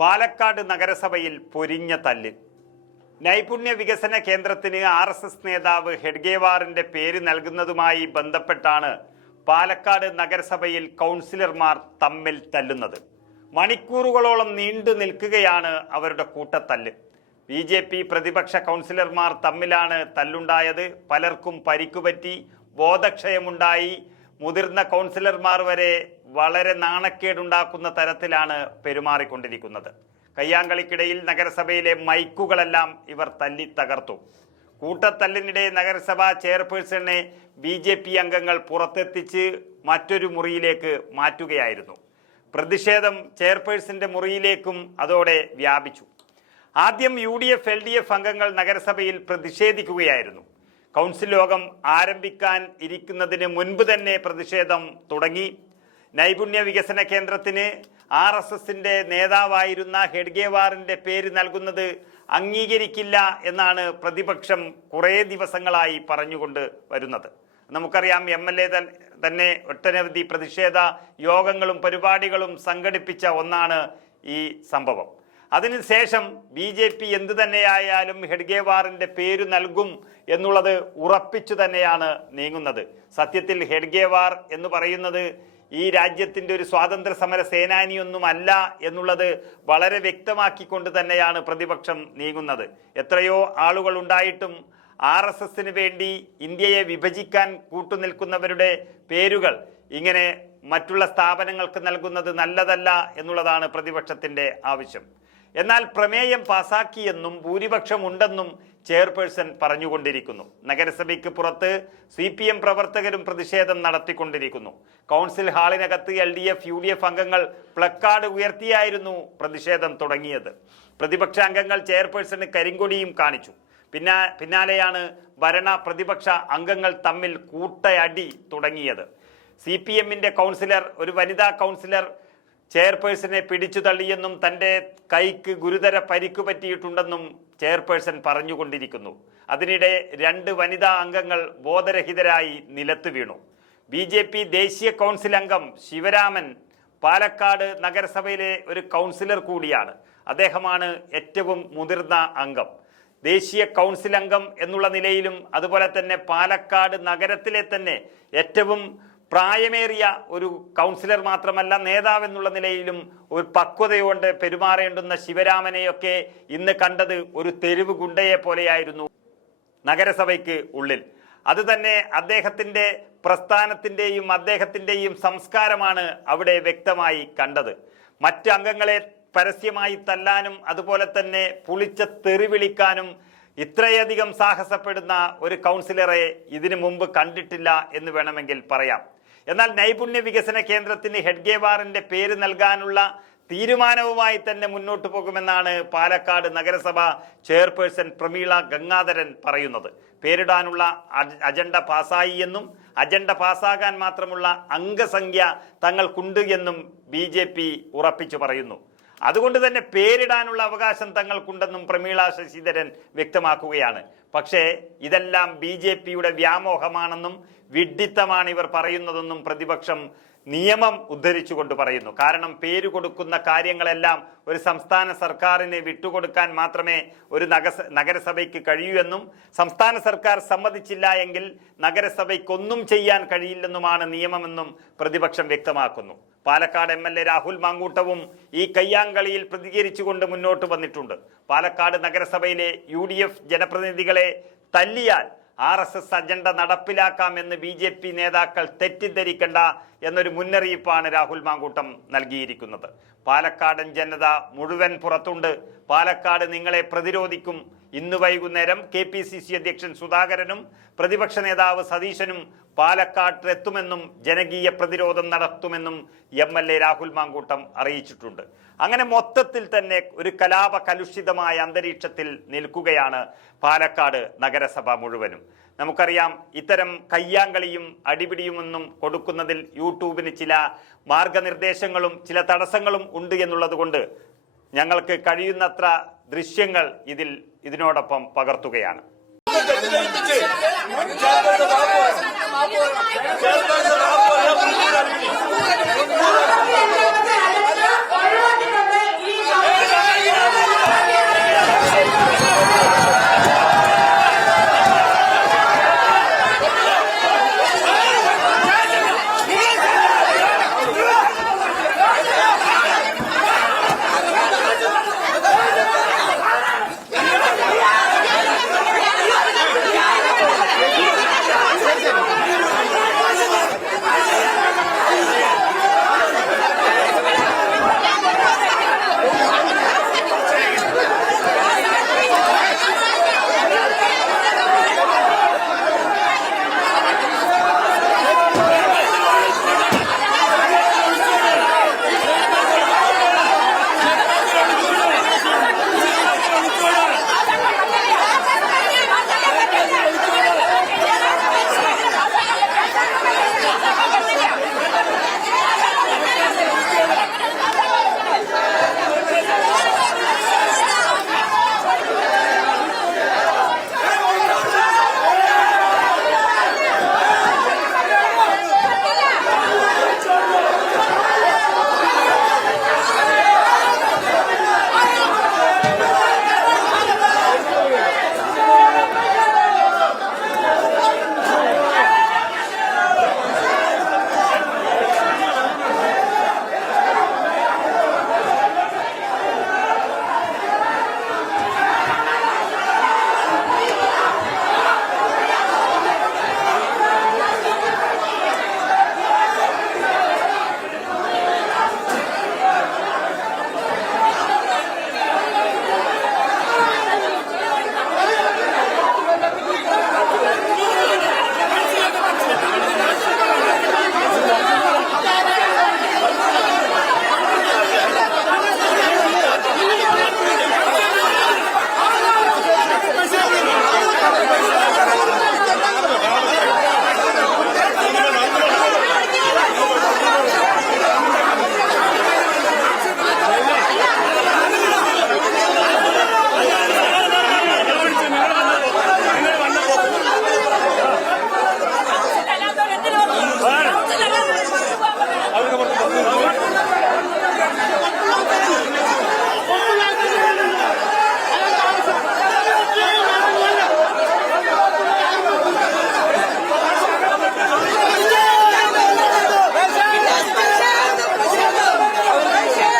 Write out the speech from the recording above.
പാലക്കാട് നഗരസഭയിൽ പൊരിഞ്ഞ തല്ല്. നൈപുണ്യ വികസന കേന്ദ്രത്തിന് RSS നേതാവ് ഹെഡ്ഗേവാറിന്റെ പേര് നൽകുന്നതുമായി ബന്ധപ്പെട്ടാണ് പാലക്കാട് നഗരസഭയിൽ കൗൺസിലർമാർ തമ്മിൽ തല്ലുന്നത്. മണിക്കൂറുകളോളം നീണ്ടു നിൽക്കുകയാണ് അവരുടെ കൂട്ടത്തല്ല്. BJP പ്രതിപക്ഷ കൗൺസിലർമാർ തമ്മിലാണ് തല്ലുണ്ടായത്. പലർക്കും പരിക്കുപറ്റി, ബോധക്ഷയമുണ്ടായി. മുതിർന്ന കൗൺസിലർമാർ വരെ വളരെ നാണക്കേടുണ്ടാക്കുന്ന തരത്തിലാണ് പെരുമാറിക്കൊണ്ടിരിക്കുന്നത്. കയ്യാങ്കളിക്കിടയിൽ നഗരസഭയിലെ മൈക്കുകളെല്ലാം ഇവർ തല്ലി തകർത്തു. കൂട്ടത്തല്ലിനിടെ നഗരസഭാ ചെയർപേഴ്സണെ BJP അംഗങ്ങൾ പുറത്തെത്തിച്ച് മറ്റൊരു മുറിയിലേക്ക് മാറ്റുകയായിരുന്നു. പ്രതിഷേധം ചെയർപേഴ്സന്റെ മുറിയിലേക്കും അതോടെ വ്യാപിച്ചു. ആദ്യം UDF LDF അംഗങ്ങൾ നഗരസഭയിൽ പ്രതിഷേധിക്കുകയായിരുന്നു. കൗൺസിൽ യോഗം ആരംഭിക്കാൻ ഇരിക്കുന്നതിന് മുൻപ് തന്നെ പ്രതിഷേധം തുടങ്ങി. നൈപുണ്യ വികസന കേന്ദ്രത്തിന് RSSന്റെ നേതാവായിരുന്ന ഹെഡ്ഗേവാറിന്റെ പേര് നൽകുന്നത് അംഗീകരിക്കില്ല എന്നാണ് പ്രതിപക്ഷം കുറേ ദിവസങ്ങളായി പറഞ്ഞുകൊണ്ട് വരുന്നത്. നമുക്കറിയാം, MLA തന്നെ ഒട്ടനവധി പ്രതിഷേധ യോഗങ്ങളും പരിപാടികളും സംഘടിപ്പിച്ച ഒന്നാണ് ഈ സംഭവം. അതിനുശേഷം BJP എന്തു തന്നെയായാലും ഹെഡ്ഗേവാറിന്റെ പേര് നൽകും എന്നുള്ളത് ഉറപ്പിച്ചു തന്നെയാണ് നീങ്ങുന്നത്. സത്യത്തിൽ ഹെഡ്ഗേവാർ എന്ന് പറയുന്നത് ഈ രാജ്യത്തിൻ്റെ ഒരു സ്വാതന്ത്ര്യ സമര സേനാനിയൊന്നുമല്ല എന്നുള്ളത് വളരെ വ്യക്തമാക്കിക്കൊണ്ട് തന്നെയാണ് പ്രതിപക്ഷം നീങ്ങുന്നത്. എത്രയോ ആളുകൾ ഉണ്ടായിട്ടും RSSന് വേണ്ടി ഇന്ത്യയെ വിഭജിക്കാൻ കൂട്ടുനിൽക്കുന്നവരുടെ പേരുകൾ ഇങ്ങനെ മറ്റുള്ള സ്ഥാപനങ്ങൾക്ക് നൽകുന്നത് നല്ലതല്ല എന്നുള്ളതാണ് പ്രതിപക്ഷത്തിൻ്റെ ആവശ്യം. എന്നാൽ പ്രമേയം പാസാക്കിയെന്നും ഭൂരിപക്ഷം ഉണ്ടെന്നും ചെയർപേഴ്സൺ പറഞ്ഞുകൊണ്ടിരിക്കുന്നു. നഗരസഭയ്ക്ക് പുറത്ത് CPM പ്രവർത്തകരും പ്രതിഷേധം നടത്തിക്കൊണ്ടിരിക്കുന്നു. കൗൺസിൽ ഹാളിനകത്ത് LDF UDF അംഗങ്ങൾ പ്ലക്കാർഡ് ഉയർത്തിയായിരുന്നു പ്രതിഷേധം തുടങ്ങിയത്. പ്രതിപക്ഷ അംഗങ്ങൾ ചെയർപേഴ്സണ് കരിങ്കൊടിയും കാണിച്ചു. പിന്നാലെയാണ് ഭരണ പ്രതിപക്ഷ അംഗങ്ങൾ തമ്മിൽ കൂട്ടയടി തുടങ്ങിയത്. CPMന്റെ കൗൺസിലർ, ഒരു വനിതാ കൗൺസിലർ ചെയർപേഴ്സനെ പിടിച്ചു തള്ളിയെന്നും തൻ്റെ കൈക്ക് ഗുരുതര പരിക്ക് പറ്റിയിട്ടുണ്ടെന്നും ചെയർപേഴ്സൺ പറഞ്ഞുകൊണ്ടിരിക്കുന്നു. അതിനിടെ 2 വനിതാ അംഗങ്ങൾ ബോധരഹിതരായി നിലത്ത് വീണു. BJP ദേശീയ കൗൺസിൽ അംഗം ശിവരാമൻ പാലക്കാട് നഗരസഭയിലെ ഒരു കൗൺസിലർ കൂടിയാണ്. അദ്ദേഹമാണ് ഏറ്റവും മുതിർന്ന അംഗം. ദേശീയ കൗൺസിൽ അംഗം എന്നുള്ള നിലയിലും അതുപോലെ തന്നെ പാലക്കാട് നഗരത്തിലെ തന്നെ ഏറ്റവും പ്രായമേറിയ ഒരു കൗൺസിലർ മാത്രമല്ല, നേതാവെന്നുള്ള നിലയിലും ഒരു പക്വതയോണ്ട് പെരുമാറേണ്ടുന്ന ശിവരാമനെയൊക്കെ ഇന്ന് കണ്ടത് ഒരു തെരുവ് ഗുണ്ടയെ പോലെയായിരുന്നു നഗരസഭയ്ക്ക് ഉള്ളിൽ. അത് തന്നെ അദ്ദേഹത്തിൻ്റെ പ്രസ്ഥാനത്തിൻ്റെയും അദ്ദേഹത്തിൻ്റെയും സംസ്കാരമാണ് അവിടെ വ്യക്തമായി കണ്ടത്. മറ്റ് അംഗങ്ങളെ പരസ്യമായി തല്ലാനും അതുപോലെ തന്നെ പുളിച്ച തെറി വിളിക്കാനും ഇത്രയധികം സാഹസപ്പെടുന്ന ഒരു കൗൺസിലറെ ഇതിനു മുമ്പ് കണ്ടിട്ടില്ല എന്ന് വേണമെങ്കിൽ പറയാം. എന്നാൽ നൈപുണ്യ വികസന കേന്ദ്രത്തിന് ഹെഡ്ഗേവാറിന്റെ പേര് നൽകാനുള്ള തീരുമാനവുമായി തന്നെ മുന്നോട്ട് പോകുമെന്നാണ് പാലക്കാട് നഗരസഭ ചെയർപേഴ്സൺ പ്രമീള ഗംഗാധരൻ പറയുന്നത്. പേരിടാനുള്ള അജണ്ട പാസായി എന്നും അജണ്ട പാസ്സാകാൻ മാത്രമുള്ള അംഗസംഖ്യ തങ്ങൾക്കുണ്ട് എന്നും BJP ഉറപ്പിച്ചു പറയുന്നു. അതുകൊണ്ട് തന്നെ പേരിടാനുള്ള അവകാശം തങ്ങൾക്കുണ്ടെന്നും പ്രമീള ശശിധരൻ വ്യക്തമാക്കുകയാണ്. പക്ഷേ ഇതെല്ലാം BJPയുടെ വ്യാമോഹമാണെന്നും വിഡ്ഢിത്തമാണ് ഇവർ പറയുന്നതെന്നും പ്രതിപക്ഷം നിയമം ഉദ്ധരിച്ചുകൊണ്ട് പറയുന്നു. കാരണം പേര് കൊടുക്കുന്ന കാര്യങ്ങളെല്ലാം ഒരു സംസ്ഥാന സർക്കാരിന് വിട്ടുകൊടുക്കാൻ മാത്രമേ ഒരു നഗരസഭയ്ക്ക് കഴിയൂ എന്നും സംസ്ഥാന സർക്കാർ സമ്മതിച്ചില്ല എങ്കിൽ നഗരസഭയ്ക്കൊന്നും ചെയ്യാൻ കഴിയില്ലെന്നുമാണ് നിയമമെന്നും പ്രതിപക്ഷം വ്യക്തമാക്കുന്നു. പാലക്കാട് MLA രാഹുൽ മാങ്കൂട്ടവും ഈ കയ്യാങ്കളിയിൽ പ്രതികരിച്ചുകൊണ്ട് മുന്നോട്ട് വന്നിട്ടുണ്ട്. പാലക്കാട് നഗരസഭയിലെ UDF ജനപ്രതിനിധികളെ തല്ലിയാൽ RSS അജണ്ട നടപ്പിലാക്കാമെന്ന് BJP നേതാക്കൾ തെറ്റിദ്ധരിക്കേണ്ട എന്നൊരു മുന്നറിയിപ്പാണ് രാഹുൽ മാങ്കൂട്ടം നൽകിയിരിക്കുന്നത്. പാലക്കാടൻ ജനത മുഴുവൻ പുറത്തുണ്ട്. പാലക്കാട് നിങ്ങളെ പ്രതിരോധിക്കും. ഇന്ന് വൈകുന്നേരം KPCC അധ്യക്ഷൻ സുധാകരനും പ്രതിപക്ഷ നേതാവ് സതീശനും പാലക്കാട്ടിലെത്തുമെന്നും ജനകീയ പ്രതിരോധം നടത്തുമെന്നും MLA രാഹുൽ മാങ്കൂട്ടം അറിയിച്ചിട്ടുണ്ട്. അങ്ങനെ മൊത്തത്തിൽ തന്നെ ഒരു കലാപ കലുഷിതമായ അന്തരീക്ഷത്തിൽ നിൽക്കുകയാണ് പാലക്കാട് നഗരസഭ മുഴുവനും. നമുക്കറിയാം, ഇത്തരം കയ്യാങ്കളിയും അടിപിടിയുമൊന്നും കൊടുക്കുന്നതിൽ യൂട്യൂബിന് ചില മാർഗനിർദ്ദേശങ്ങളും ചില തടസ്സങ്ങളും ഉണ്ട് എന്നുള്ളത് കൊണ്ട് ഞങ്ങൾക്ക് കഴിയുന്നത്ര ദൃശ്യങ്ങൾ ഇതിനോടൊപ്പം പകർത്തുകയാണ്. Gracias.